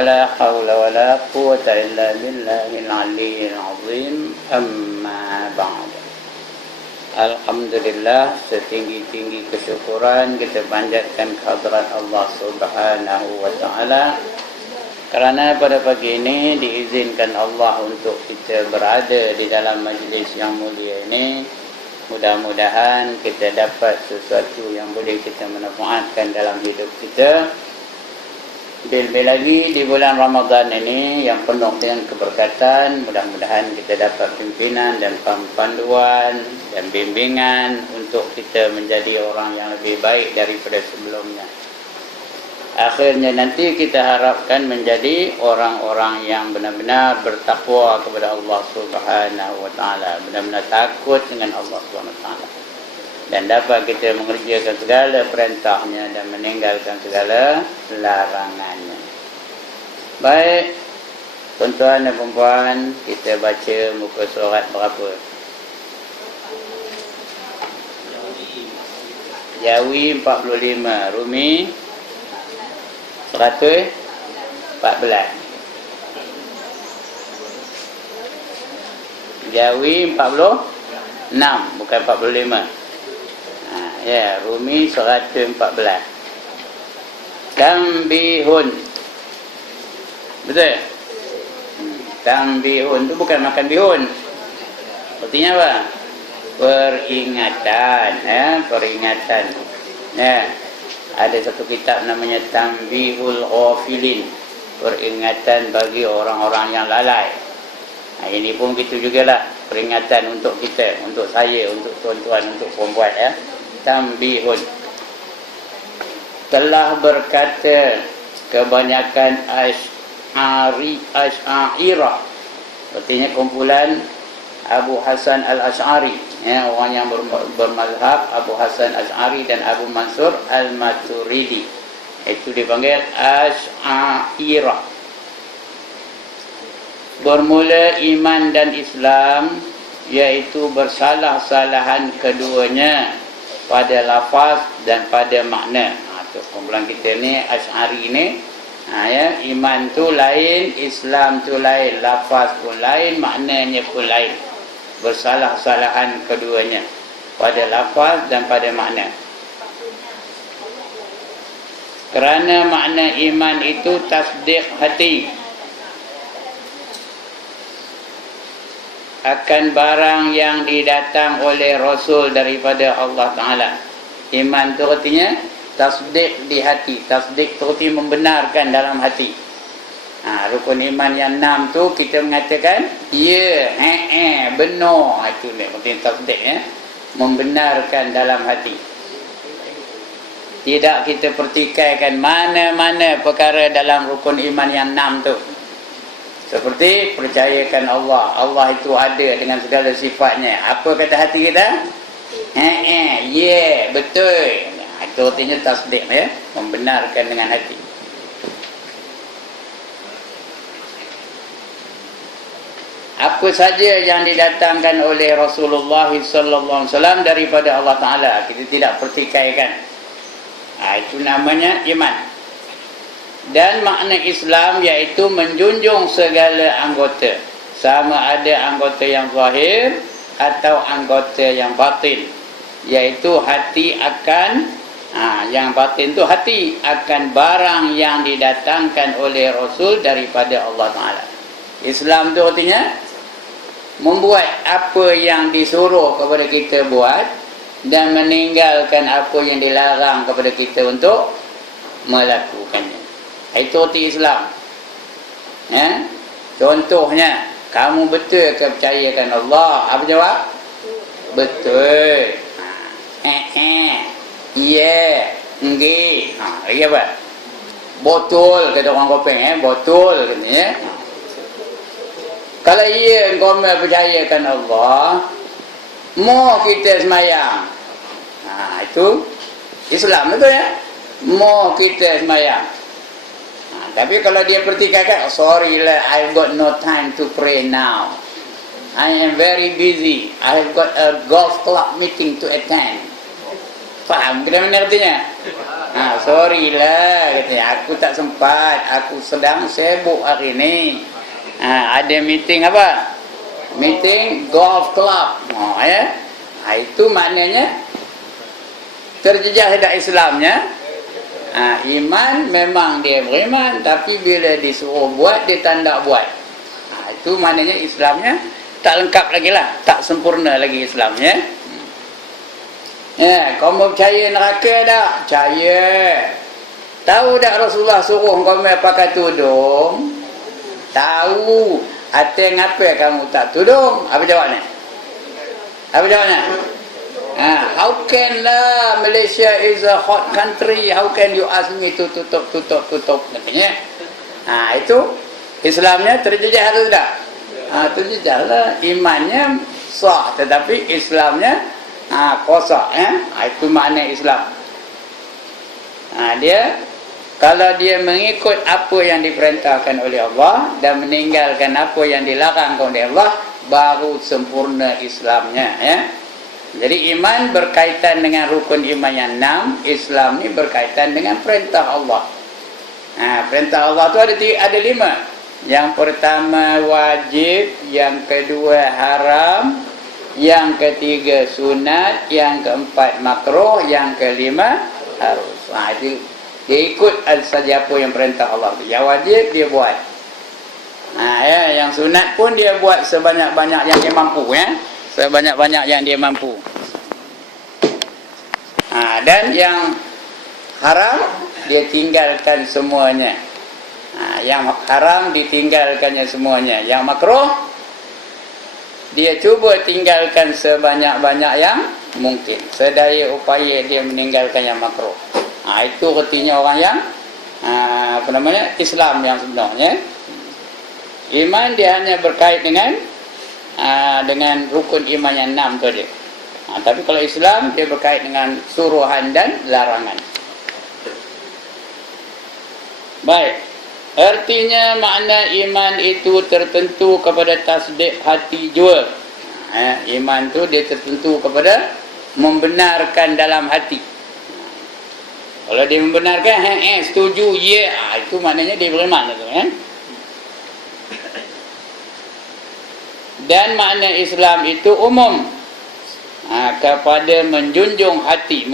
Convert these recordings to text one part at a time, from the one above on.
لا حول ولا قوة إلا بالله العلي العظيم أما بعد. Alhamdulillah, setinggi-tinggi kesyukuran kita panjatkan kehadrat Allah Subhanahu wa taala kerana pada pagi ini diizinkan Allah untuk kita berada di dalam majlis yang mulia ini. Mudah-mudahan kita dapat sesuatu yang boleh kita manfaatkan dalam hidup kita. Lebih lagi di bulan Ramadan ini yang penuh dengan keberkatan, mudah-mudahan kita dapat pimpinan dan panduan dan bimbingan untuk kita menjadi orang yang lebih baik daripada sebelumnya. Akhirnya nanti kita harapkan menjadi orang-orang yang benar-benar bertakwa kepada Allah Subhanahu wa taala, benar-benar takut dengan Allah Subhanahu wa taala, dan dapat kita mengerjakan segala perintahnya dan meninggalkan segala larangannya. Baik, tuan-tuan dan puan-puan, kita baca muka surat berapa? Jawi 45, Rumi 114. Jawi 46, bukan 45. Ya, Rumi 114. Tambihun. Betul? Tambihun tu bukan makan bihun. Artinya apa? Peringatan, peringatan. Ya. Ada satu kitab namanya Tambihul Ghafilin, peringatan bagi orang-orang yang lalai. Ini pun gitu jugalah, peringatan untuk kita, untuk saya, untuk tuan-tuan, untuk perempuan ya. Tambihun. Telah berkata kebanyakan Asy'ariyah, artinya kumpulan Abu Hasan Al-Asy'ari, ya, orang yang bermazhab Abu Hasan Asy'ari dan Abu Mansur Al-Maturidi, itu dipanggil Asy'ariyah. Bermula iman dan Islam, iaitu bersalah-salahan keduanya pada lafaz dan pada makna. Kumpulan kita ni Asy'ari ni, ya, iman tu lain, Islam tu lain, lafaz pun lain, maknanya pun lain. Bersalah-salahan keduanya pada lafaz dan pada makna. Kerana makna iman itu tasdik hati akan barang yang didatang oleh Rasul daripada Allah Ta'ala. Iman itu artinya tasdik di hati. Tasdik itu artinya membenarkan dalam hati. Rukun iman yang 6 tu kita mengatakan ya, benar. Itu artinya tasdik, ya, membenarkan dalam hati. Tidak kita pertikaikan mana-mana perkara dalam rukun iman yang 6 tu. Seperti percayakan Allah, Allah itu ada dengan segala sifatnya. Apa kata hati kita? Ya, betul. Itu artinya tasdik, ya, membenarkan dengan hati. Apa saja yang didatangkan oleh Rasulullah sallallahu alaihi wasallam daripada Allah Taala, kita tidak pertikaikan. Itu namanya iman. Dan makna Islam iaitu menjunjung segala anggota, sama ada anggota yang zahir atau anggota yang batin, iaitu hati akan yang batin tu hati akan barang yang didatangkan oleh Rasul daripada Allah Ta'ala. Islam tu artinya membuat apa yang disuruh kepada kita buat dan meninggalkan apa yang dilarang kepada kita untuk melakukannya. Itu arti Islam. Ya? Contohnya, kamu betul ke percayakan Allah? Apa jawab? Betul. Ya, enggak. Lagi apa? Betul, kata orang Kopeng, betul katanya. Kalau ia engkau percayakan Allah, mau kita semayang. Itu Islam, betul ya? Mau kita semayang. Tapi kalau dia pertikaikan, sorry lah, I've got no time to pray now. I am very busy. I have got a golf club meeting to attend. Faham? Kena mana artinya? Sorry lah katanya, aku tak sempat, aku sedang sibuk hari ni. Ada meeting apa? Meeting golf club. Ya. Itu maknanya terjejak dak Islamnya. Iman memang dia beriman, tapi bila disuruh buat dia tak nak buat. Itu maknanya Islamnya tak lengkap lagi lah, tak sempurna lagi Islamnya. Kau mau percaya neraka tak? Percaya. Tahu tak Rasulullah suruh kau pakai tudung? Tahu. Atai ngapa kamu tak tudung? Apa jawabnya? Apa jawabnya? How can lah Malaysia is a hot country? How can you ask me to tutup? Katanya. Itu Islamnya terjejak atau tidak? Terjejak lah. Imannya sah, tetapi Islamnya kosak. Itu makna Islam. Dia kalau dia mengikut apa yang diperintahkan oleh Allah dan meninggalkan apa yang dilarang oleh Allah, baru sempurna Islamnya. Jadi iman berkaitan dengan rukun iman yang 6, Islam ni berkaitan dengan perintah Allah. Perintah Allah tu ada 5. Yang pertama wajib, yang kedua haram, yang ketiga sunat, yang keempat makruh, yang kelima harus. Dia ikut saja apa yang perintah Allah. Yang wajib dia buat. Yang sunat pun dia buat sebanyak-banyak yang dia mampu. Sebanyak-banyak yang dia mampu. Dan yang haram dia tinggalkan semuanya. Yang haram ditinggalkannya semuanya. Yang makruh dia cuba tinggalkan sebanyak-banyak yang mungkin. Sedaya upaya dia meninggalkan yang makruh. Itu artinya orang yang Islam yang sebenarnya. Iman dia hanya berkait dengan rukun iman yang 6 tu dia. Tapi kalau Islam dia berkait dengan suruhan dan larangan. Baik. Artinya makna iman itu tertentu kepada tasdik hati jua. Iman tu dia tertentu kepada membenarkan dalam hati. Kalau dia membenarkan, setuju, itu maknanya dia beriman tu, Dan makna Islam itu umum. Kepada menjunjung hati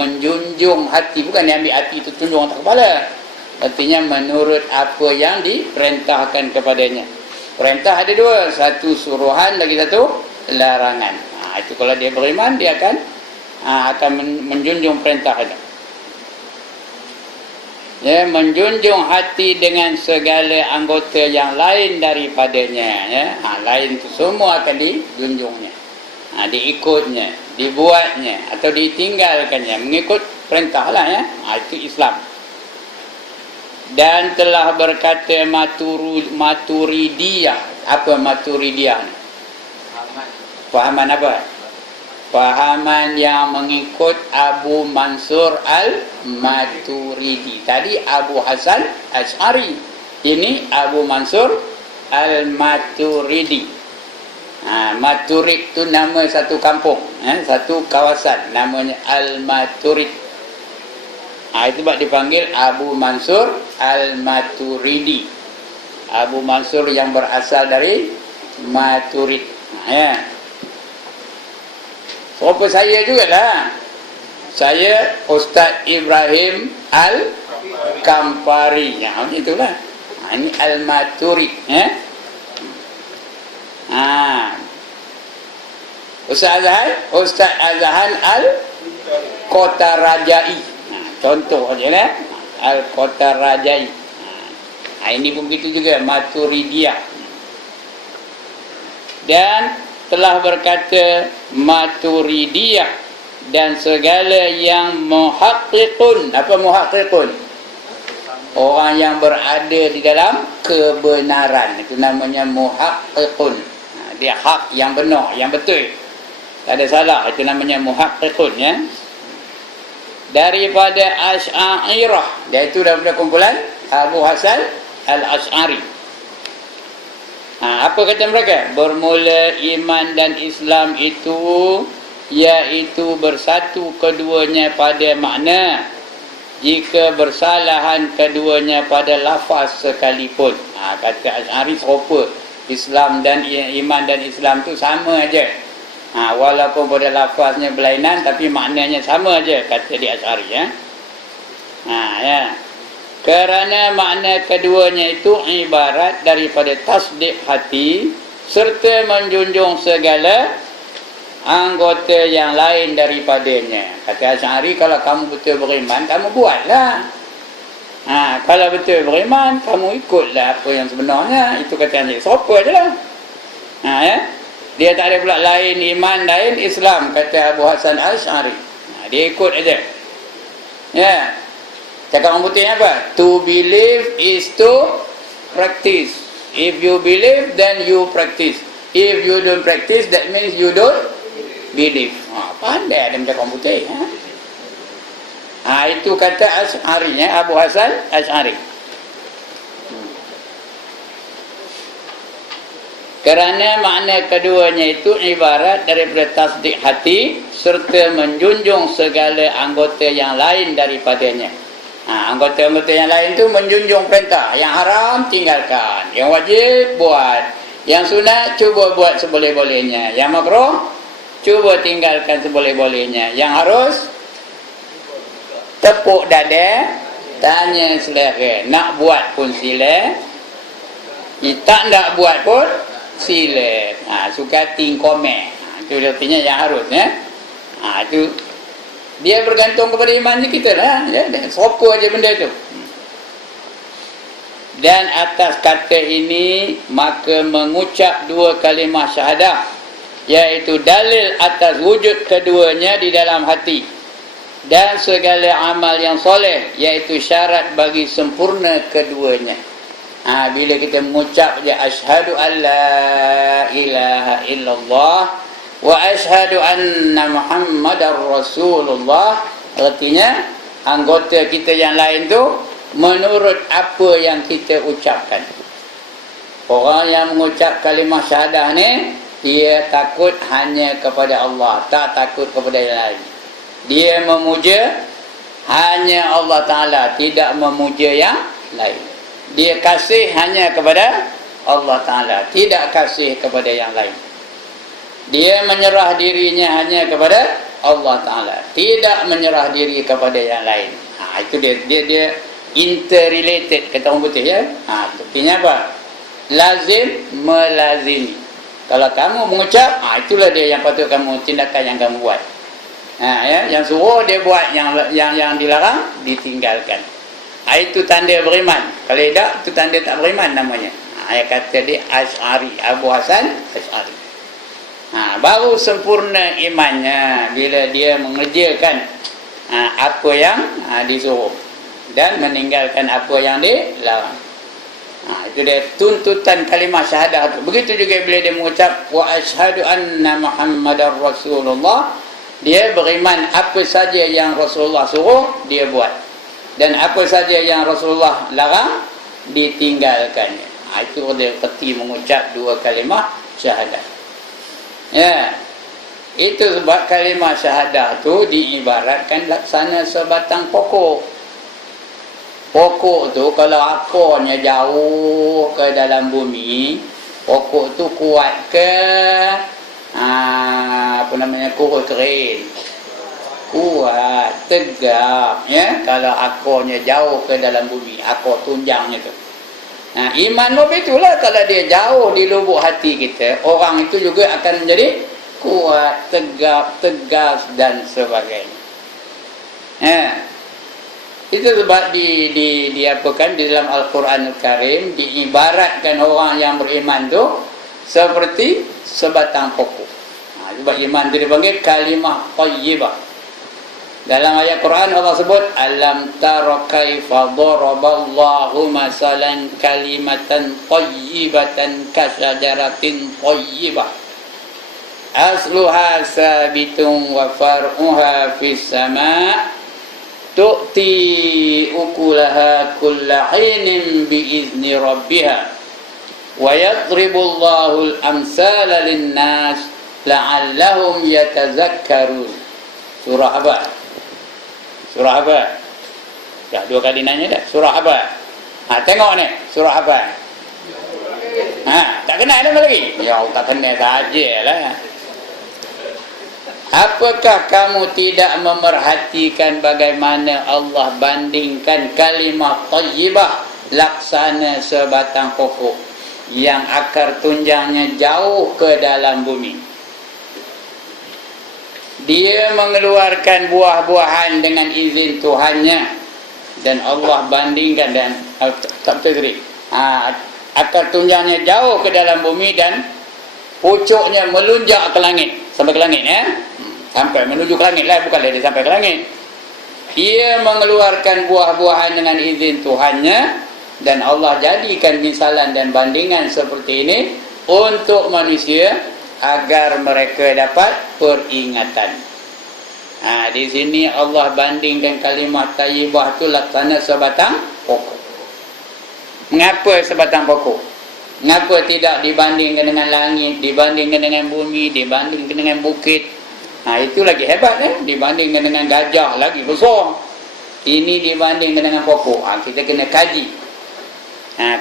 bukan yang ambil hati itu tunjung atas kepala. Artinya menurut apa yang diperintahkan kepadanya. Perintah ada 2, satu suruhan, lagi satu larangan. Itu kalau dia beriman dia akan menjunjung perintah itu. Menjunjung hati dengan segala anggota yang lain daripadanya. Lain itu semua akan dijunjungnya, diikutnya, dibuatnya atau ditinggalkannya, mengikut perintah lah. Itu Islam. Dan telah berkata Maturidiyah. Apa Maturidiyah? Fahaman apa? Fahaman yang mengikut Abu Mansur Al-Maturidi. Tadi Abu Hasan Asy'ari, ini Abu Mansur Al-Maturidi. Maturid itu nama satu kampung, satu kawasan, namanya Al-Maturid. Itu sebab dipanggil Abu Mansur Al-Maturidi. Abu Mansur yang berasal dari Maturid. Serupa saya jugalah. Saya Ustaz Ibrahim Al-Kampari. Itulah. Ini Al-Maturid. Ustaz Azhan Al-Kotarajai. Contoh saja lah. Al-Kotarajai. Ini pun begitu juga, Maturidiyah. Dan telah berkata Maturidiyah dan segala yang muhaqqiqun. Apa muhaqqiqun? Orang yang berada di dalam kebenaran. Itu namanya muhaqqiqun. Dia hak, yang benar, yang betul. Tak ada salah. Itu namanya muhaqqiqun. Daripada Asy'ariyah. Dia itu daripada kumpulan Abu Hasan Al-Asy'ari. Apa kata mereka? Bermula iman dan Islam itu iaitu bersatu keduanya pada makna. jika bersalahan keduanya pada lafaz sekalipun. Kata Asy'ari serupa, Islam dan iman dan Islam tu sama aja. Walaupun pada lafaznya berlainan tapi maknanya sama aja, kata di Asy'ari ya. Ya. Kerana makna keduanya itu ibarat daripada tasdik hati serta menjunjung segala anggota yang lain daripadanya. Kata Asy'ari, kalau kamu betul beriman, kamu buatlah. Kalau betul beriman, kamu ikutlah apa yang sebenarnya. Itu kata Asy'ari. Serupa je lah. Ya? Dia tak ada pula lain iman, lain Islam, kata Abu Hasan Asy'ari. Dia ikut aja. Ya. Cakap orang putih apa? To believe is to practice. If you believe, then you practice. If you don't practice, that means you don't believe. Pandai ada macam orang putih. Itu kata Asy'ari, Abu Hasan Asy'ari. Kerana makna keduanya itu ibarat daripada tasdik hati serta menjunjung segala anggota yang lain daripadanya. Anggota-anggota yang lain tu menjunjung perintah, yang haram tinggalkan, yang wajib buat, yang sunat cuba buat seboleh-bolehnya, yang makruh cuba tinggalkan seboleh-bolehnya, yang harus tepuk dada, tanya selera, nak buat pun sila, tak nak buat pun sila. Suka tingkomek. Itu artinya yang harus itu dia bergantung kepada iman kita lah. Serupa aja benda tu. Dan atas kata ini maka mengucap dua kalimah syahadah, iaitu dalil atas wujud keduanya di dalam hati, dan segala amal yang soleh, iaitu syarat bagi sempurna keduanya. Bila kita mengucap je asyhadu an la ilaha illallah wa asyhadu anna Muhammadar Rasulullah, artinya anggota kita yang lain tu menurut apa yang kita ucapkan. Orang yang mengucap kalimah syahadah ni, dia takut hanya kepada Allah, tak takut kepada yang lain. Dia memuja hanya Allah Ta'ala, tidak memuja yang lain. Dia kasih hanya kepada Allah Ta'ala, tidak kasih kepada yang lain. Dia menyerah dirinya hanya kepada Allah Ta'ala, tidak menyerah diri kepada yang lain. Itu dia interrelated, kata orang putih ya. Artinya apa? Lazim melazimi. Kalau kamu mengucap, itulah dia yang patut kamu, tindakan yang kamu buat. Yang suruh dia buat, yang dilarang ditinggalkan. Itu tanda beriman. Kalau tidak, itu tanda tak beriman namanya. Kata dia Asy'ari, Abu Hasan Asy'ari. Baru sempurna imannya bila dia mengerjakan apa yang disuruh dan meninggalkan apa yang dilarang. Itu dia tuntutan kalimah syahadah tu. Begitu juga bila dia mengucap wa asyhadu anna Muhammadar Rasulullah, dia beriman apa saja yang Rasulullah suruh dia buat, dan apa saja yang Rasulullah larang ditinggalkannya. Itu dia peti mengucap dua kalimah syahadah. Itu sebab kalimah syahadah tu diibaratkan laksana sebatang pokok. Pokok tu kalau akarnya jauh ke dalam bumi, pokok tu kuat ke kurus kering? Kuat, tegak kalau akarnya jauh ke dalam bumi, akar tunjangnya tu. Iman pun itulah, kalau dia jauh di lubuk hati kita, orang itu juga akan menjadi kuat, tegak, tegas dan sebagainya. Itu sebab diapakan di dalam Al-Quranul Karim diibaratkan orang yang beriman tu seperti sebatang pokok. Sebab iman itu dipanggil kalimah thayyibah. Dalam ayat Quran Allah sebut alam tara kaifa daraballahu masalan kalimatan thayyibatan kasyajaratin thayyibah asluha sabitun wa far'uha fis sama' tu'ti ukulaha kulla hinin biizni rabbiha wa yadribullahu al-amsala lin-nas la'allahum yatazakkarun. Surah apa? Surah apa? Dah 2 kali nanya dah. Surah apa? Tengok ni, surah apa? Tak kenal nama lagi? Ya, tak kenal sajalah. Apakah kamu tidak memerhatikan bagaimana Allah bandingkan kalimah thayyibah laksana sebatang pokok yang akar tunjangnya jauh ke dalam bumi. Dia mengeluarkan buah-buahan dengan izin Tuhannya, dan Allah bandingkan dan tak betul. Akar tunjangnya jauh ke dalam bumi dan pucuknya melunjak ke langit, sampai ke langit sampai menuju ke langit lah, bukan dia sampai ke langit. Ia mengeluarkan buah-buahan dengan izin Tuhannya, dan Allah jadikan misalan dan bandingan seperti ini untuk manusia agar mereka dapat peringatan. Di sini Allah bandingkan kalimah thayyibah itu laksana sebatang pokok. Mengapa sebatang pokok? Mengapa tidak dibandingkan dengan langit, dibandingkan dengan bumi, dibandingkan dengan bukit? Itu lagi hebat dibandingkan dengan gajah lagi besar. Ini dibandingkan dengan pokok. Kita kena kaji.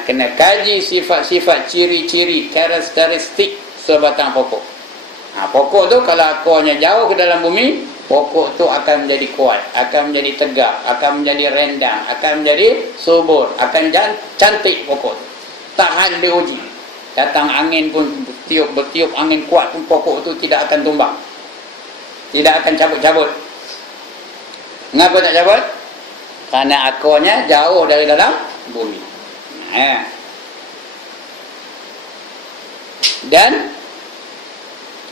Kena kaji sifat-sifat, ciri-ciri, karakteristik sebatang pokok. Pokok tu kalau akarnya jauh ke dalam bumi, pokok tu akan menjadi kuat, akan menjadi tegak, akan menjadi rendang, akan menjadi subur, akan cantik pokok tu. Tahan diuji. Datang angin pun bertiup angin kuat pun pokok tu tidak akan tumbang. Tidak akan cabut-cabut. Mengapa tak cabut? Kerana akarnya jauh dari dalam bumi. Dan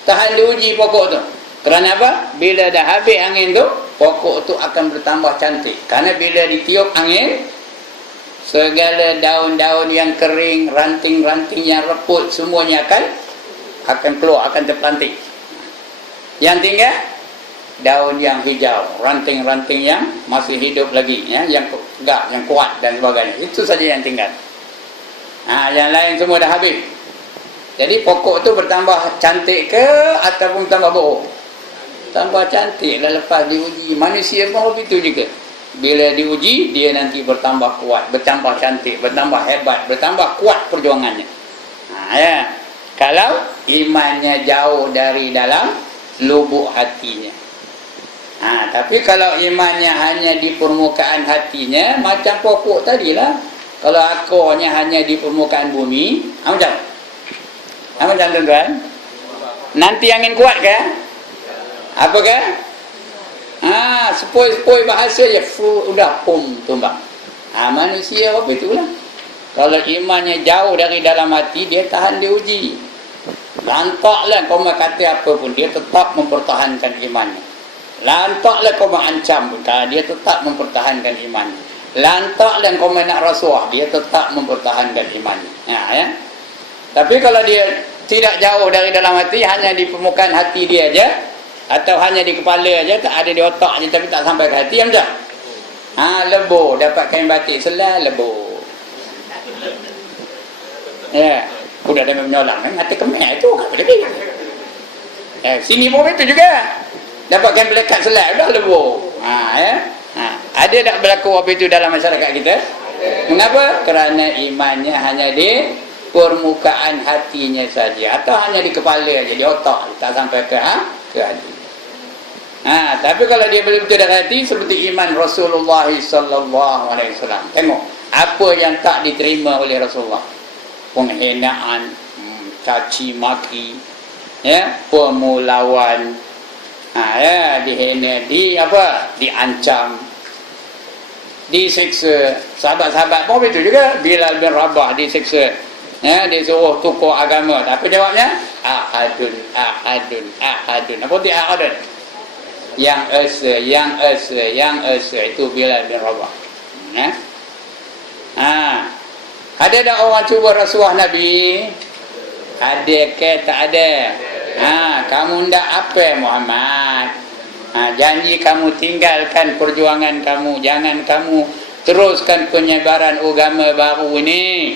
tahan diuji pokok tu. Kerana apa? Bila dah habis angin tu, pokok tu akan bertambah cantik. Kerana bila ditiup angin, segala daun-daun yang kering, ranting-ranting yang reput, semuanya akan keluar, akan terpelanting. Yang tinggal daun yang hijau, ranting-ranting yang masih hidup lagi, yang tegak, yang kuat dan sebagainya. Itu saja yang tinggal. Yang lain semua dah habis. Jadi pokok tu bertambah cantik ke ataupun tambah buruk? Tambah cantik lah lepas diuji. Manusia pun begitu juga. Bila diuji, dia nanti bertambah kuat, bertambah cantik, bertambah hebat, bertambah kuat perjuangannya. Kalau imannya jauh dari dalam lubuk hatinya. Tapi kalau imannya hanya di permukaan hatinya, macam pokok tadilah. Kalau akarnya hanya di permukaan bumi, macam tuan-tuan? Nanti angin kuat ke? Apa ke? Sepoi-sepoi bahasa je, udah tumbang. Manusia apa itulah. Kalau imannya jauh dari dalam hati, dia tahan diuji. Lantaklah kau kata apa pun, dia tetap mempertahankan imannya. Lantaklah kau mengancam pun, dia tetap mempertahankan imannya. Lantaklah kau nak rasuah, dia tetap mempertahankan imannya. Tapi kalau dia tidak jauh dari dalam hati, hanya di permukaan hati dia aja, atau hanya di kepala aja, tak ada di otak je tapi tak sampai ke hati, macam lebur, dapat kain batik selai, lebur. Udah ada menyolang hati kemek tu apa lagi. Sini pun itu juga, dapat kain pelekat selai, dah lebur. Ada tak berlaku apa itu dalam masyarakat kita? Mengapa? Kerana imannya hanya di permukaan hatinya saja, atau hanya di kepala aja, di otak, tak sampai ke hati. Tapi kalau dia betul-betul dari hati, seperti iman Rasulullah sallallahu alaihi wasallam. Tengok apa yang tak diterima oleh Rasulullah. Penghinaan, caci maki, pemulawan, dihina, diancam, disiksa. Sahabat-sahabat pun begitu juga. Bilal bin Rabah disiksa, dia suruh tukar agama. Tapi jawabnya ahadun. Apa tu ahadun? Yang esa itu Bilal bin Rabah. Ada tak orang cuba rasuah Nabi? Ada ke tak ada? Kamu ndak apa Muhammad? Janji kamu tinggalkan perjuangan kamu, jangan kamu teruskan penyebaran agama baru ini.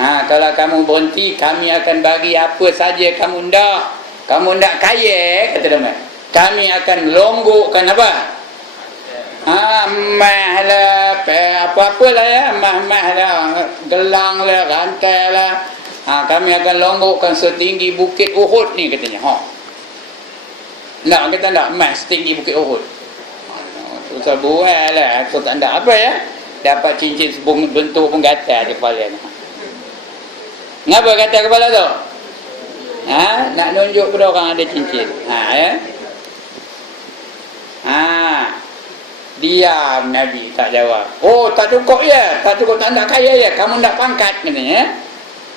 Kalau kamu berhenti, kami akan bagi apa saja kamu ndak kaya, kata dia. Kami akan longgokkan apa? Mahlah apa-apalah ya, mah-mah lah, gelang lah, rantai lah. Kami akan longgokkan setinggi bukit Uhud ni katanya. Nak kata nak emas setinggi bukit Uhud. Susah buat lah. So tak ada apa ya. Dapat cincin bentuk penggatal di kepala ni. Ngapa gatal kepala tu? Nak nunjuk pada orang ada cincin. Ya. Diam Nabi tak jawab. Oh, tak cukup ya. Tak cukup, tak nak kaya ya. Kamu nak pangkat katanya.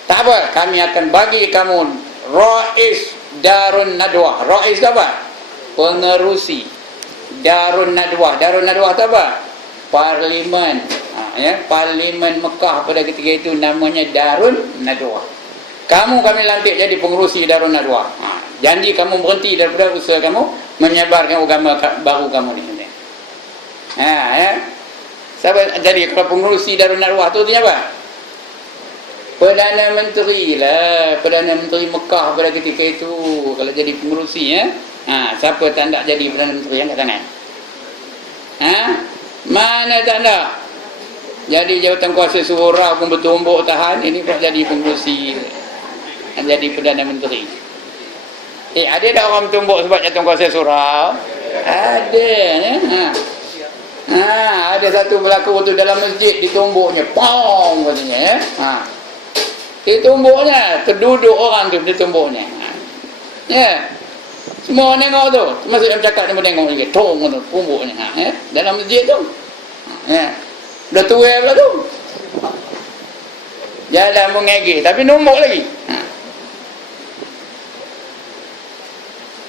Tak apa, kami akan bagi kamu Rais Darun Nadwah. Rais apa? Pengerusi Darun Nadwah. Darun Nadwah tu apa? Parlimen. Ya, Parlimen Mekah pada ketika itu namanya Darun Nadwah. Kamu kami lantik jadi pengerusi Darun Nadwah. Janji kamu berhenti daripada usaha kamu menyebarkan agama baru kamu ni. Ya. Siapa jadi kalau pengerusi Darun Nadwah tu artinya apa? Perdana Menteri lah, Perdana Menteri Mekah pada ketika itu kalau jadi pengerusi ya. Siapa tak nak jadi Perdana Menteri angkat tangan? Mana tak nak? Jadi jawatan kuasa surau pun bertumbuk tahan, ini pun jadi pengerusi, jadi Perdana Menteri. Ada tak orang bertumbuk sebab jawatan kuasa surau? Ada ya. Ada satu berlaku tu dalam masjid ditumbuknya, pong katanya ya. Ditumbuknya, terduduk orang tu ditumbuknya. Ya. Semua orang tengok tu. Masuk yang cakap dia tengok lagi. Tong tu, tumbuknya. Ya. Dalam masjid tu. Ya. Dah tua pula tu. Jalan mengegih, tapi numbuk lagi.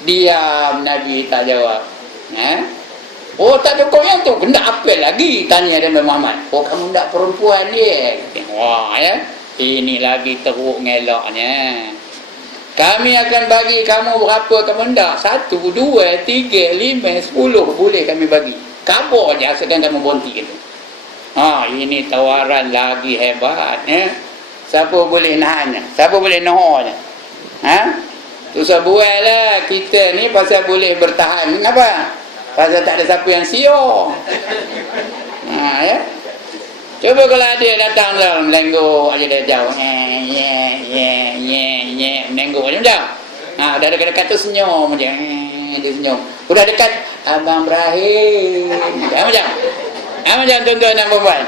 Diam, Nabi tak jawab. Oh, tak cukup yang tu. Kena apa lagi? Tanya dia Muhammad. Oh, kamu tak perempuan dia? Wah, ya. Ini lagi teruk ngelaknya. Kami akan bagi kamu berapa kamu nak? 1, 2, 3, 5, 10 boleh kami bagi. Kabur je asalkan kamu berhenti gitu. Ini tawaran lagi hebat ya. Siapa boleh nahannya? Siapa boleh nahannya? Susah buat lah. Kita ni pasal boleh bertahan. Kenapa? Pasal tak ada siapa yang siok. Ya. Cuba kalau dia datang dalam melengguk aja dia jauh. Melengguk macam jauh. Dah dekat-dekat tu senyum macam. Dia senyum. Udah dekat Abang Ibrahim. Macam. Macam tuan-tuan dan puan.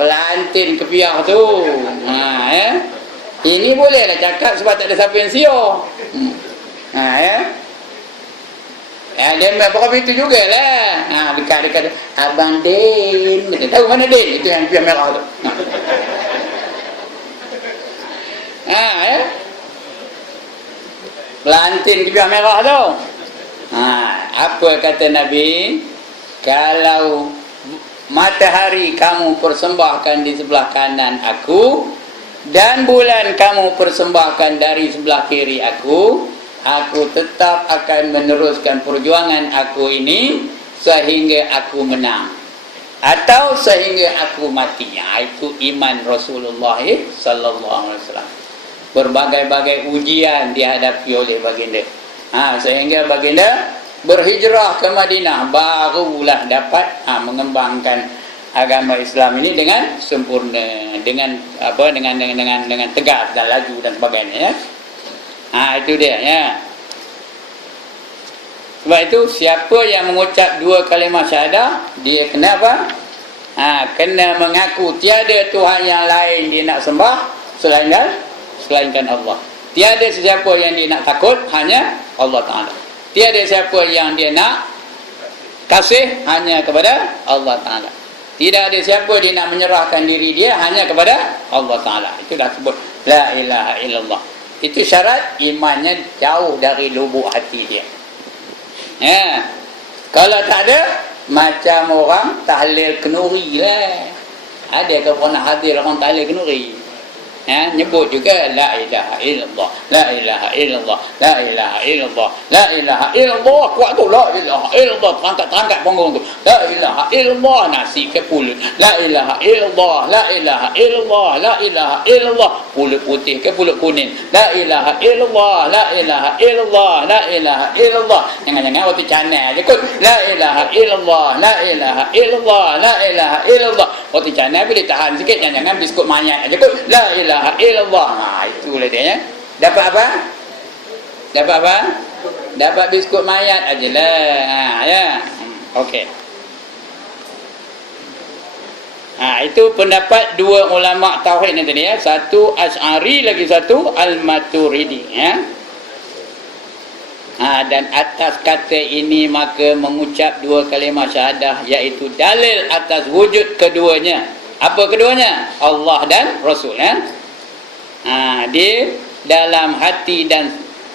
Pelantin kepiah tu. Ya. Ini bolehlah cakap sebab tak ada siapa yang siok. Ya. Dan berapa itu jugalah. Dekat-dekat Abang Din. Kita tahu mana Din? Itu yang piah merah tu. Ya. Pelantin piah merah tu. Apa kata Nabi? Kalau matahari kamu persembahkan di sebelah kanan aku dan bulan kamu persembahkan dari sebelah kiri aku tetap akan meneruskan perjuangan aku ini sehingga aku menang atau sehingga aku mati. Itu iman Rasulullah sallallahu alaihi wasallam. Berbagai-bagai ujian dihadapi oleh baginda. Sehingga baginda berhijrah ke Madinah, barulah dapat mengembangkan agama Islam ini dengan sempurna, dengan tegas dan laju dan sebagainya ya. Itu dia ya. Sebab itu siapa yang mengucap 2 kalimah syahadah, dia kena apa? Kena mengaku tiada Tuhan yang lain dia nak sembah selainkan Allah. Tiada sesiapa yang dia nak takut, hanya Allah Ta'ala. Tiada siapa yang dia nak kasih, hanya kepada Allah Ta'ala. Tidak ada siapa dia nak menyerahkan diri dia, hanya kepada Allah Ta'ala. Itu dah sebut La ilaha illallah. Itu syarat imannya jauh dari lubuk hati dia. Ya. Kalau tak ada, macam orang tahlil kenuri lah. Ada ke pernah hadir orang tahlil kenuri? Nyebut juga La ilaha illallah, La ilaha illallah, La ilaha illallah, La ilaha illallah. Kuat tu La ilaha illallah, terangkat punggung tu. La ilaha illallah, nasi ke pulut. La ilaha illallah, La ilaha illallah, La ilaha illallah, pulut putih ke pulut kuning. La ilaha illallah, La ilaha illallah, La ilaha illallah. Jangan-jangan waktu canai je kot. La ilaha illallah, La ilaha illallah, La ilaha illallah. Roti canai boleh tahan sikit, jangan biskut mayat aja kot. La ilaha illallah. Itulah dia ya. Dapat apa? Dapat apa? Dapat biskut mayat ajalah. Ya. Okey. Itu pendapat dua ulama tauhid ni tadi ya. Satu Asy'ari, lagi satu Al-Maturidi ya. Dan atas kata ini maka mengucap dua kalimah syahadah, iaitu dalil atas wujud keduanya. Apa keduanya? Allah dan Rasul ya. Dia dalam hati dan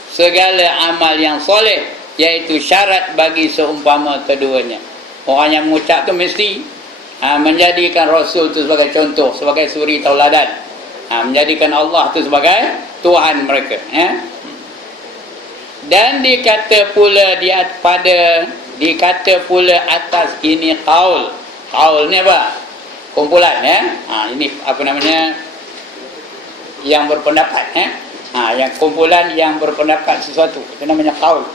segala amal yang soleh, iaitu syarat bagi seumpama keduanya. Orang yang mengucap tu mesti menjadikan Rasul tu sebagai contoh, sebagai suri tauladan, menjadikan Allah tu sebagai Tuhan mereka ya. Dan dikata pula dikata pula atas ini qaul. Qaul ni apa? Kumpulan ya. Ini apa namanya? Yang berpendapat ya. Yang kumpulan yang berpendapat sesuatu. Itu namanya qaul.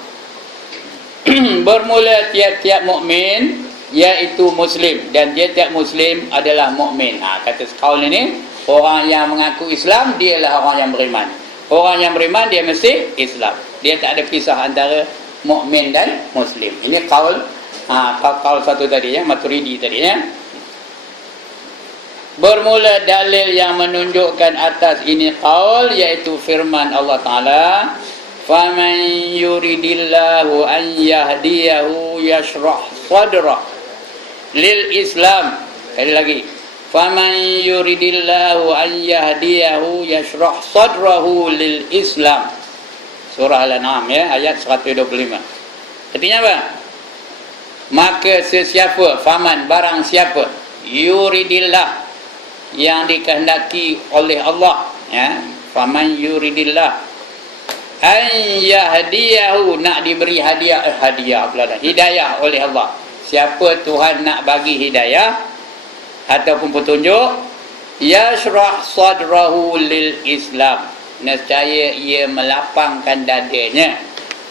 Bermula tiap-tiap mukmin iaitu muslim, dan tiap-tiap muslim adalah mukmin. Kata qaul ini, orang yang mengaku Islam dialah orang yang beriman. Orang yang beriman dia mesti Islam. Dia tak ada pisah antara mukmin dan muslim. Ini qaul qaul satu tadi ya, Maturidi tadi ya. Bermula dalil yang menunjukkan atas ini qaul, iaitu firman Allah Taala, "Faman yuridillahu an yahdiyahu yashrah sadrah lil Islam." Sekali lagi, "Faman yuridillahu an yahdiyahu yashrah sadrahu lil Islam." Surah Al-An'am ya, ayat 125. Artinya apa? Maka sesiapa, faman barang siapa, yuridillah yang dikehendaki oleh Allah ya, faman yuridillah an yahdiyahu, nak diberi hadiah pula dah, hidayah oleh Allah. Siapa Tuhan nak bagi hidayah ataupun petunjuk, yashrah sadrahu lil Islam, nescaya ia melapangkan dadanya,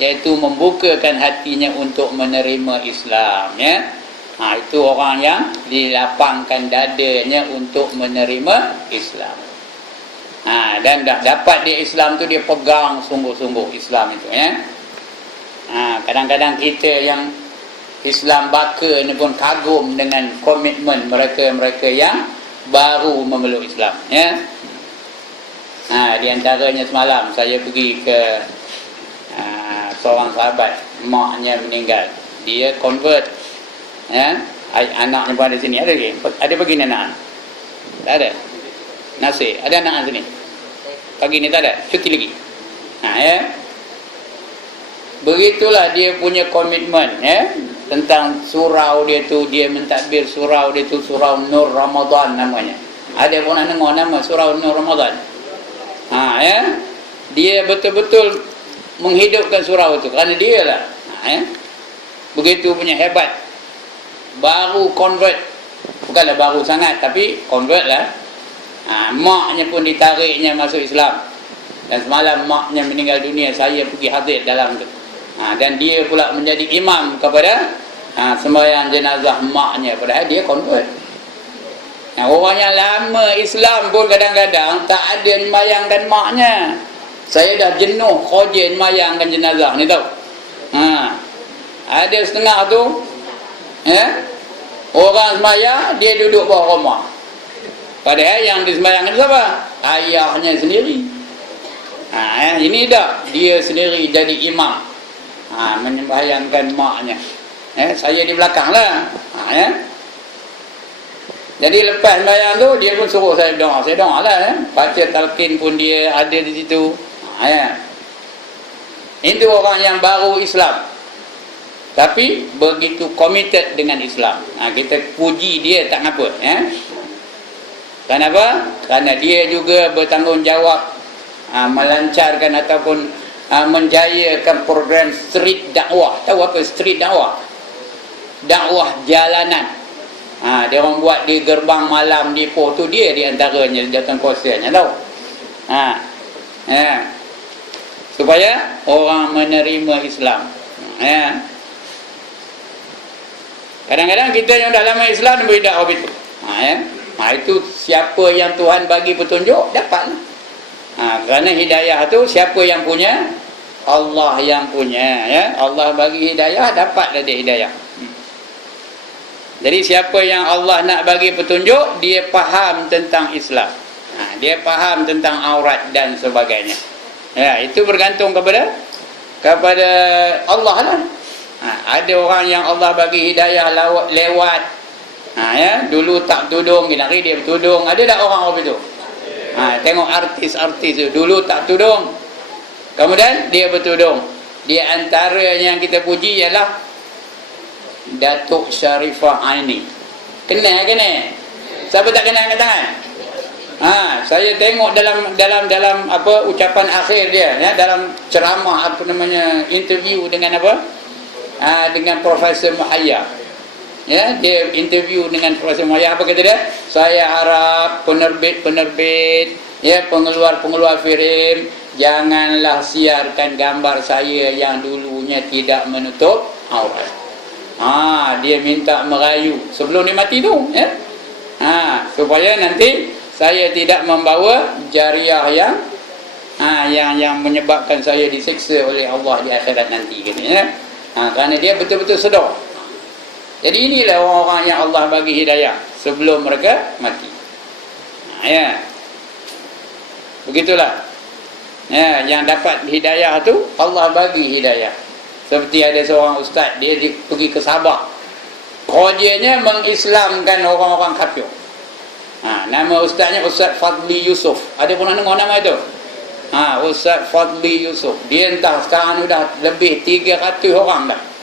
iaitu membukakan hatinya untuk menerima Islam ya. Itu orang yang dilapangkan dadanya untuk menerima Islam. Dan dah dapat dia Islam tu, dia pegang sungguh-sungguh Islam itu ya. Kadang-kadang kita yang Islam baka ni pun kagum dengan komitmen mereka-mereka yang baru memeluk Islam ya. Di antaranya semalam saya pergi ke seorang sahabat, maknya meninggal, dia convert ya. Anaknya pun ada sini, ada lagi, ada pergi anak? Tak ada. Nasir, ada anak sini? Pagi ni tak ada, cuti lagi ya. Begitulah dia punya komitmen ya, tentang surau dia tu. Dia mentadbir surau dia tu, surau Nur Ramadan namanya. Ada pun nak dengar nama surau Nur Ramadan? Ya. Dia betul-betul menghidupkan surau itu kerana dia lah ya. Begitu punya hebat. Baru convert, bukanlah baru sangat tapi convert lah. Maknya pun ditariknya masuk Islam. Dan semalam maknya meninggal dunia, saya pergi hadir dalam tu. Dan dia pula menjadi imam kepada sembahyang jenazah maknya, padahal dia convert. Orang yang lama Islam pun kadang-kadang tak ada sembahyangkan maknya. Saya dah jenuh kerja sembahyangkan jenazah ni tau. Ada setengah tu ya, orang sembahyang dia duduk bawah rumah, padahal yang disembahyangkan siapa? Ayahnya sendiri. Ini dah dia sendiri jadi imam, menyembahyangkan maknya. Saya di belakang lah ya. Jadi lepas sembahyang tu, dia pun suruh saya doa. Saya doa lah ya. Baca talqin pun dia ada di situ ya. Itu orang yang baru Islam, tapi begitu committed dengan Islam. Kita puji dia tak apa ya. Kenapa? Kerana dia juga bertanggungjawab melancarkan ataupun menjayakan program street dakwah. Tahu apa street dakwah? Dakwah jalanan. Dia orang buat di gerbang malam di Ipoh tu, dia di antaranya datang kuasanya tahu. Supaya orang menerima Islam ya. Kadang-kadang kita yang dah lama Islam beri dakwah itu ya. Itu siapa yang Tuhan bagi petunjuk dapat. Kerana hidayah tu siapa yang punya? Allah yang punya, ya. Allah bagi hidayah, dapatlah dia hidayah. Jadi siapa yang Allah nak bagi petunjuk, dia faham tentang Islam. Dia faham tentang aurat dan sebagainya. Ya, itu bergantung kepada Allah lah. Ada orang yang Allah bagi hidayah lewat. Ya, dulu tak tudung, hari dia bertudung. Ada tak orang begitu? Tengok artis-artis tu, dulu tak tudung, kemudian dia bertudung. Dia antara yang kita puji ialah Datuk Sharifah Aini. Kenal ke ni? Siapa tak kenal kat tangan? Saya tengok dalam apa ucapan akhir dia, ya, dalam ceramah interview dengan dengan Profesor Muhayya. Ya, dia interview dengan Profesor Muhayya. Apa kata dia? Saya harap penerbit, ya, pengeluar filem, janganlah siarkan gambar saya yang dulunya tidak menutup aurat. Dia minta merayu sebelum dia mati tu, ya. Supaya nanti saya tidak membawa jariah yang menyebabkan saya disiksa oleh Allah di akhirat nanti, katanya. Kerana dia betul-betul sedar. Jadi inilah orang-orang yang Allah bagi hidayah sebelum mereka mati. Ya. Begitulah. Ya, yang dapat hidayah tu Allah bagi hidayah. Seperti ada seorang ustaz, dia pergi ke Sabah. Kerjanya mengislamkan orang-orang kafir. Nama ustaznya Ustaz Fadli Yusof. Ada pernah dengar nama itu? Ustaz Fadli Yusof. Dia entah sekarang sudah lebih 300 orang dah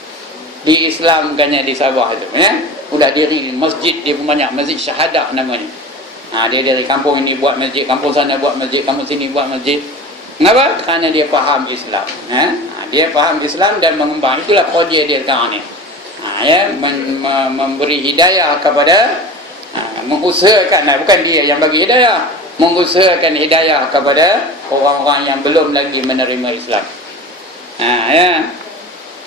diislamkannya di Sabah itu, ya. Sudah diri masjid dia pun banyak, Masjid Syahadah namanya. Dia dari kampung ini buat masjid, kampung sana buat masjid, kampung sini buat masjid. Kenapa? Kerana dia faham Islam, ya. Dia faham Islam dan mengembang. Itulah kerja dia sekarang ni. Ya, memberi hidayah kepada, mengusahakan, bukan dia yang bagi hidayah, mengusahakan hidayah kepada orang-orang yang belum lagi menerima Islam. Ya.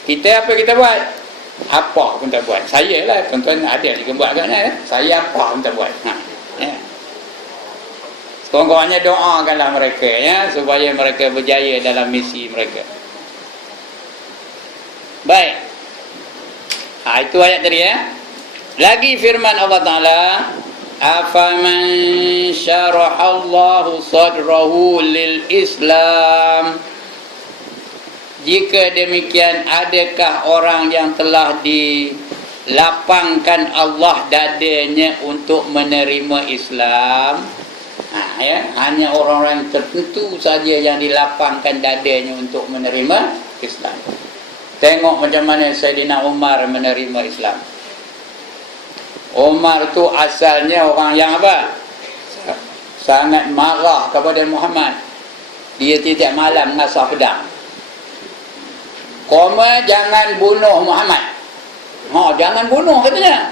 Kita apa kita buat? Apa pun tak buat. Saya lah, tuan-tuan ada juga buat kan, ya? Saya apa pun tak buat. Ya. Sekurang-kurangnya doakanlah mereka, ya, supaya mereka berjaya dalam misi mereka. Baik. Itu ayat tadi, ya. Lagi firman Allah Ta'ala, afaman syarahallahu sadrahu lil Islam. Jika demikian, adakah orang yang telah dilapangkan Allah dadanya untuk menerima Islam? Ya, hanya orang-orang tertentu saja yang dilapangkan dadanya untuk menerima Islam. Tengok macam mana Saidina Umar menerima Islam. Umar tu asalnya orang yang apa? Sangat marah kepada Muhammad. Dia tiap malam mengasah pedang. Jangan bunuh Muhammad. Jangan bunuh, katanya.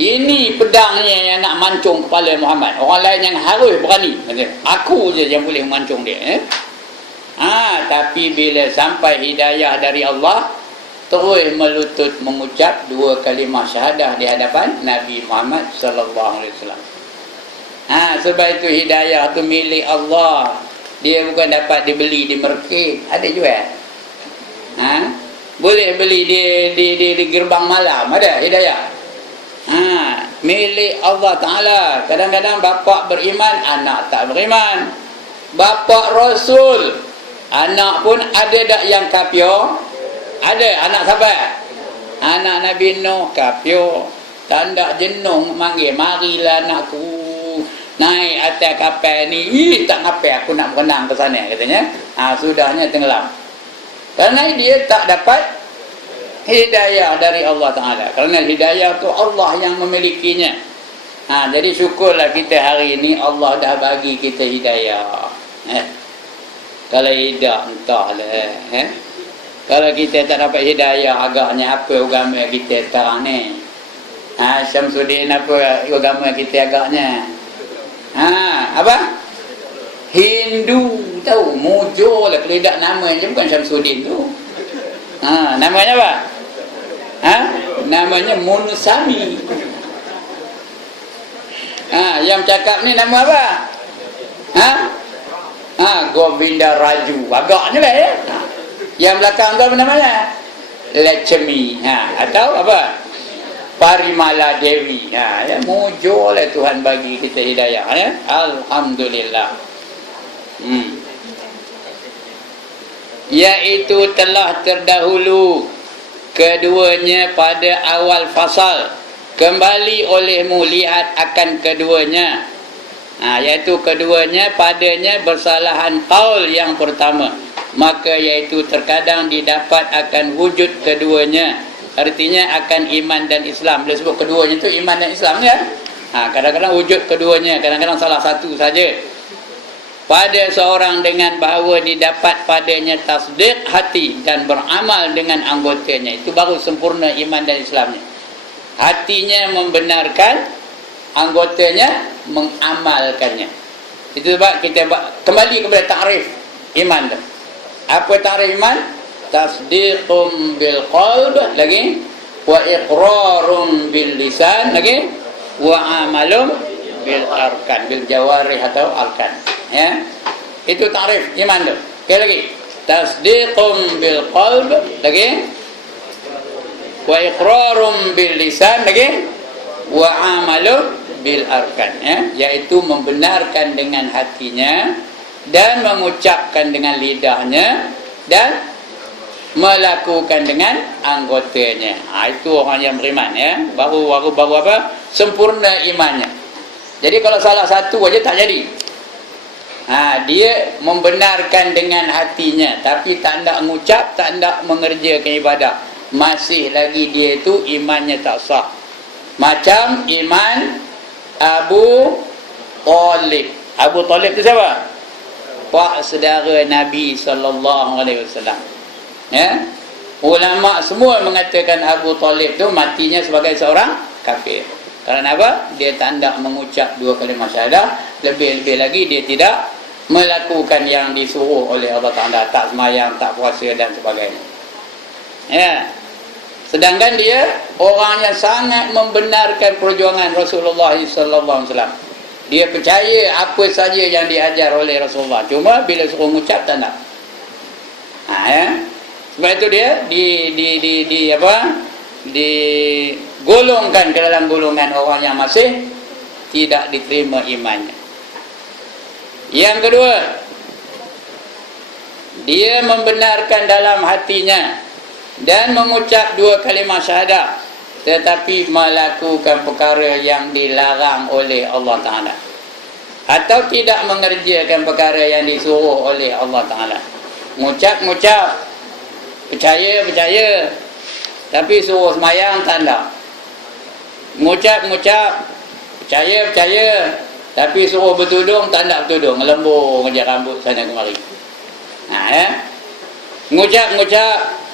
Ini pedangnya yang nak mancung kepala Muhammad. Orang lain yang harus berani, katanya. Aku je yang boleh mancung dia. Tapi bila sampai hidayah dari Allah, terus melutut mengucap 2 kalimah syahadah di hadapan Nabi Muhammad sallallahu alaihi wasallam. Sebab itu hidayah tu milik Allah. Dia bukan dapat dibeli di market. Ada jual. Boleh beli di gerbang malam, ada hidayah. Milik Allah Ta'ala. Kadang-kadang bapa beriman, anak tak beriman. Bapa Rasul, anak pun ada tak yang kafir? Ada. Anak siapa? Anak Nabi Nuh kafir. Tanda jenuh manggil, marilah anakku, naik atas kapal ni. Tak ngapai aku nak berenang ke sana, katanya. Sudahnya tenggelam. Kerana dia tak dapat hidayah dari Allah Ta'ala. Kerana hidayah tu Allah yang memilikinya. Jadi syukurlah kita hari ini Allah dah bagi kita hidayah. Kalau tidak, entahlah. Kalau kita tak dapat hidayah, agaknya apa agama kita sekarang ni? Syamsuddin, apa agama kita agaknya? Apa? Hindu, tahu, mujur lah, keledak namanya bukan Syamsuddin tu. Namanya apa? Namanya Munusami. Yang cakap ni nama apa? Govinda Raju. Agaknya lah ya. Yang belakang tu apa namanya? Lechemi. Atau apa? Parimala Dewi. Ya, mujur lah Tuhan bagi kita hidayah ya. Alhamdulillah. Iaitu telah terdahulu keduanya pada awal fasal. Kembali olehmu lihat akan keduanya. Iaitu keduanya padanya bersalahan qaul yang pertama. Maka iaitu terkadang didapat akan wujud keduanya. Artinya akan iman dan Islam. Dia sebut keduanya itu iman dan Islam ya. Kadang-kadang wujud keduanya, kadang-kadang salah satu saja. Pada seorang dengan bahawa didapat padanya tasdik hati dan beramal dengan anggotanya. Itu baru sempurna iman dan Islamnya. Hatinya membenarkan, anggotanya mengamalkannya. Itu sebab kita kembali kepada takrif iman tu. Apa takrif iman? Tasdiqum bil qalb lagi, wa iqrarum bil lisan lagi, wa amalum bil arkan, bil jawarih atau arkan. Ya. Itu takrif iman tu. Sekali lagi. Tasdiqum bil qalb lagi, wa iqrarum bil lisan lagi, wa amalum bil arkan, ya, iaitu membenarkan dengan hatinya dan mengucapkan dengan lidahnya dan melakukan dengan anggotanya. Itu orang yang beriman ya. Baru apa? Sempurna imannya. Jadi kalau salah satu aja tak jadi. Dia membenarkan dengan hatinya tapi tak hendak mengucap, tak hendak mengerjakan ibadah. Masih lagi dia itu imannya tak sah. Macam iman Abu Talib. Abu Talib itu siapa? Pak saudara Nabi SAW. Ya? Ulama semua mengatakan Abu Talib itu matinya sebagai seorang kafir. Kerana apa? Dia tak hendak mengucap dua kalimah syahadah. Lebih-lebih lagi dia tidak melakukan yang disuruh oleh Allah Ta'ala. Tak semayang, tak puasa dan sebagainya. Ya. Sedangkan dia orang yang sangat membenarkan perjuangan Rasulullah SAW. Dia percaya apa saja yang diajar oleh Rasulullah. Cuma bila suruh mengucap tak nak. Ya. Sebab itu dia digolongkan ke dalam golongan orang yang masih tidak diterima imannya. Yang kedua, dia membenarkan dalam hatinya dan mengucap dua kalimah syahadah tetapi melakukan perkara yang dilarang oleh Allah Ta'ala atau tidak mengerjakan perkara yang disuruh oleh Allah Ta'ala. Mengucap percaya tapi suruh semayang tak ada. Mengucap percaya tapi suruh bertudung tak ada bertudung, ngelembur ngejar rambut sana kemari. Ya. Mengucap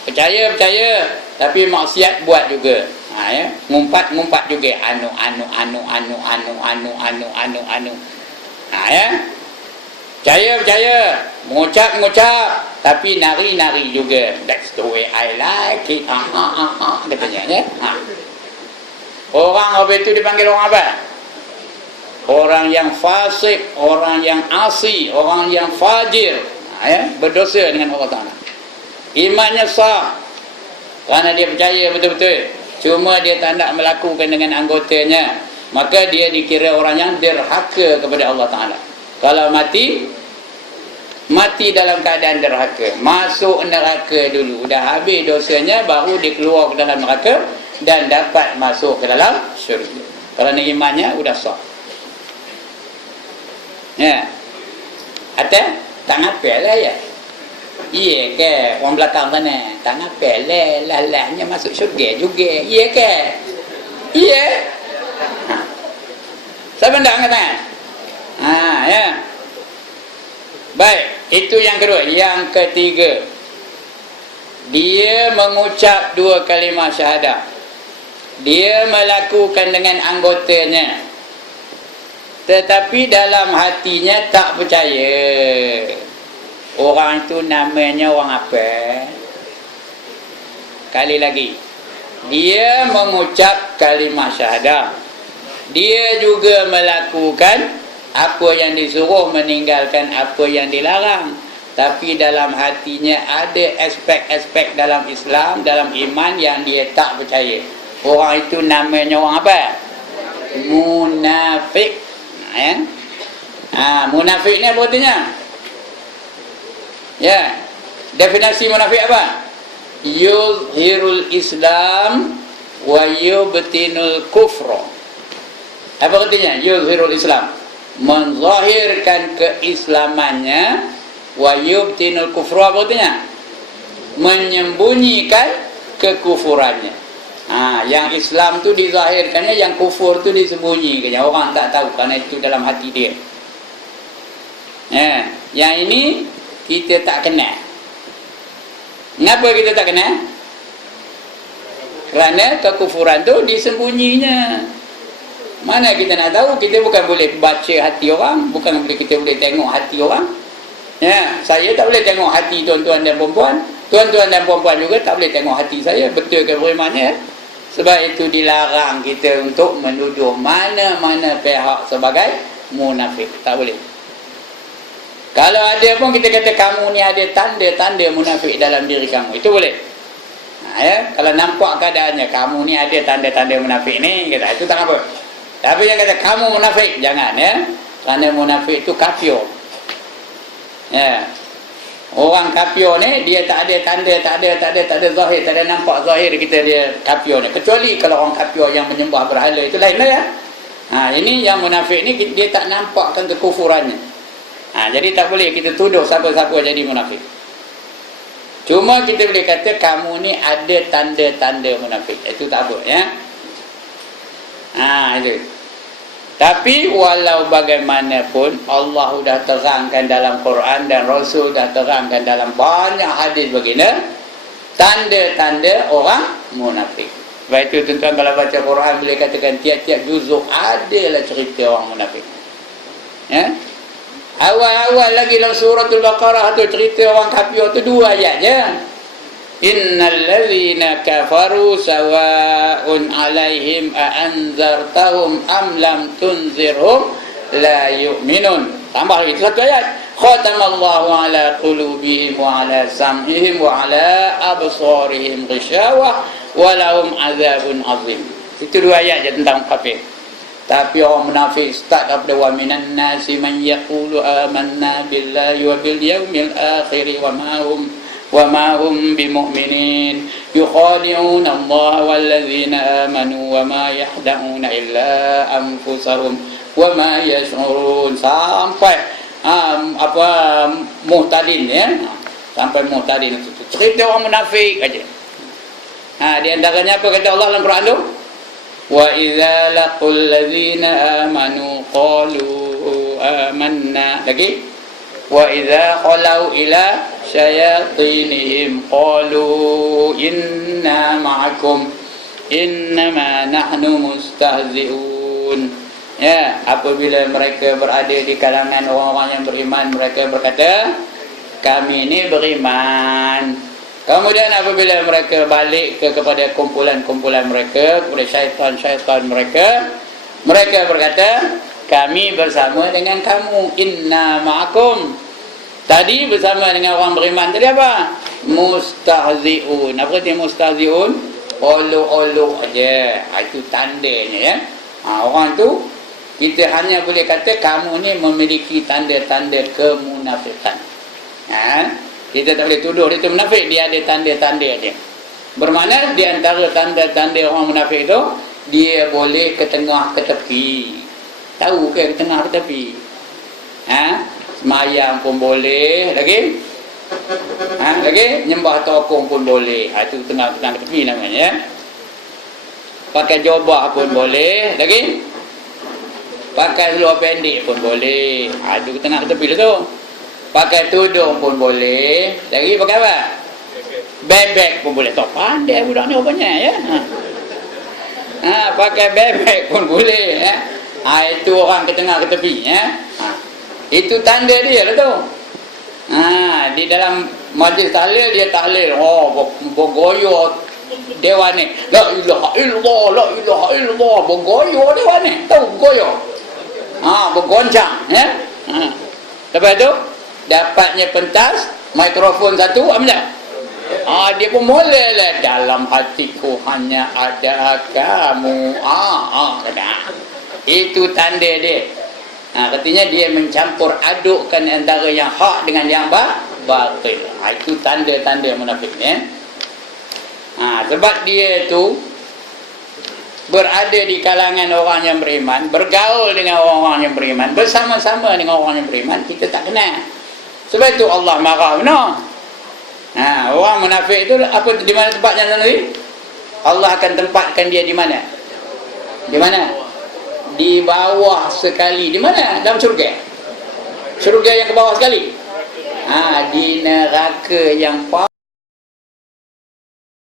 percaya tapi maksiat buat juga. Ya, ngumpat juga anu. Ya. Percaya, mengucap tapi nari juga. That's the way I like it. Katanya ya. Orang apa itu dipanggil orang apa? Orang yang fasik, orang yang asi, orang yang fajir. Ya, berdosa dengan Allah Ta'ala. Imannya sah kerana dia percaya betul-betul, cuma dia tak nak melakukan dengan anggotanya, maka dia dikira orang yang derhaka kepada Allah Ta'ala. Kalau mati dalam keadaan derhaka, masuk neraka dulu, dah habis dosanya baru dia keluar ke dalam neraka dan dapat masuk ke dalam syurga kerana imannya sudah sah. Ya. Atau tak ngapel lah ya. Iya ke, orang belakang sana tak ngapel lalahnya masuk syurga juga. Iya ke? Iya. Siapa nak kata? Ya. Baik, itu yang kedua. Yang ketiga, dia mengucap dua kalimah syahadah. Dia melakukan dengan anggotanya, tetapi dalam hatinya tak percaya. Orang itu namanya orang apa? Kali lagi, dia mengucap kalimah syahadah, Dia juga melakukan apa yang disuruh, meninggalkan apa yang dilarang. Tapi dalam hatinya ada aspek-aspek dalam Islam, dalam iman yang dia tak percaya. Orang itu namanya orang apa? Munafik. Munafik ni apa artinya? Ya. Definisi munafik apa? Yuzhirul Islam wa yubtinul kufra. Apa artinya? Yuzhirul Islam, menzahirkan keislamannya, wa yubtinul kufra, apa artinya? Menyembunyikan kekufurannya. Yang Islam tu dizahirkannya, yang kufur tu disembunyikannya. Orang tak tahu kerana itu dalam hati dia. Yang ini kita tak kenal. Kenapa kita tak kenal? Kerana kekufuran tu disembunyinya. Mana kita nak tahu? Kita bukan boleh baca hati orang, bukan kita boleh tengok hati orang. Saya tak boleh tengok hati tuan-tuan dan perempuan. Tuan-tuan dan perempuan juga tak boleh tengok hati saya. Betul ke berimannya? Sebab itu dilarang kita untuk menuduh mana-mana pihak sebagai munafik. Tak boleh. Kalau ada pun kita kata kamu ni ada tanda-tanda munafik dalam diri kamu, itu boleh. Kalau nampak keadaannya kamu ni ada tanda-tanda munafik ni, kata itu tak apa. Tapi yang kata kamu munafik, jangan kerana munafik itu kafir. Orang kafir ni dia tak ada tanda, tak ada zahir, tak ada nampak zahir kita dia kafir ni. Kecuali kalau orang kafir yang menyembah berhala, itu lain lah ya. Ini yang munafik ni dia tak nampakkan kekufurannya. Jadi tak boleh kita tuduh siapa-siapa jadi munafik. Cuma kita boleh kata kamu ni ada tanda-tanda munafik. Itu tak apa ya. Itu. Tapi walau bagaimanapun Allah sudah terangkan dalam Quran dan Rasul dah terangkan dalam banyak hadis baginda tanda-tanda orang munafik. Sebab itu tuan-tuan kalau baca Quran boleh katakan tiap-tiap juzuk adalah cerita orang munafik. Awal-awal lagi dalam suratul Baqarah tu cerita orang kafir tu 2 ayat je. Innal ladzina kafaru sawa'un 'alaihim a anzartahum am lam tunzirhum la yu'minun. Tambah lagi 1 ayat. Khatamallahu 'ala qulubihim wa 'ala sam'ihim wa 'ala absarihim ghishawah wa lahum 'adzabun 'adzim. Itu 2 ayat je tentang kafir. Tapi orang munafik start daripada wa minan nasi man yaqulu amanna billahi wa bil yaumil akhir wa ma hum bimu'minin yukhadi'una Allah wal ladzina amanu wa ma yahda'una illa anfusahum wa ma yash'urun, sampai muhtadin ya. Sampai muhtadin itu cerita orang munafik aja. Di antaranya apa kata Allah dalam Quran tu? Wa idza laqul ladzina amanu qalu amanna. Lagi wa idza khalau ila syayatinihim qalu inna ma'akum innama nahnu mustahzi'un. Apabila mereka berada di kalangan orang-orang yang beriman, mereka berkata kami ini beriman. Kemudian apabila mereka balik kepada kumpulan-kumpulan mereka, kepada syaitan-syaitan mereka, mereka berkata, kami bersama dengan kamu. Inna ma'akum. Tadi bersama dengan orang beriman tadi apa? Mustahzi'un. Apa arti mustahzi'un? Olok-olok aja. Itu tandanya ya. Orang tu, kita hanya boleh kata kamu ni memiliki tanda-tanda kemunafikan. Kita tak boleh tuduh dia tu munafik, dia ada tanda-tanda dia. Bermakna di antara tanda-tanda orang munafik tu, dia boleh ke tengah ke tepi. Tahu ke tengah ke tepi? Semayang pun boleh, lagi? Lagi? Nyembah tokong pun boleh. Itu tengah-tengah ke tepi namanya. Pakai jubah pun boleh, lagi? Pakai seluar pendek pun boleh. Itu tengah ke tepi lah tu. Pakai tudung pun boleh. Lagi pakai apa? Bebek pun boleh. Tak pandai budak ni rupanya ya. Pakai bebek pun boleh ya. Itu orang ke tengah ke tepi ya. Itu tanda dia lah tu. Di dalam majlis tahlil dia tahlil. Bergoyor Dewan ni, la ilaha illallah, la ilaha illallah, bergoyo dewan ni, tahu bergoyo. Bergoncang, ya. Lepas tu dapatnya pentas, mikrofon satu, apa tak? Dia pun mulalah, dalam hatiku hanya ada kamu. Itu tanda dia. Katanya dia mencampur adukkan antara yang hak dengan yang batil. Itu tanda-tanda munafik ni. Sebab dia tu berada di kalangan orang yang beriman, bergaul dengan orang-orang yang beriman, bersama-sama dengan orang yang beriman, kita tak kenal. Sebab itu Allah marah benar. Orang munafik itu apa, di mana tempatnya nanti? Allah akan tempatkan dia di mana? Di mana? Di bawah sekali. Di mana? Dalam syurga. Syurga yang ke bawah sekali. Di neraka yang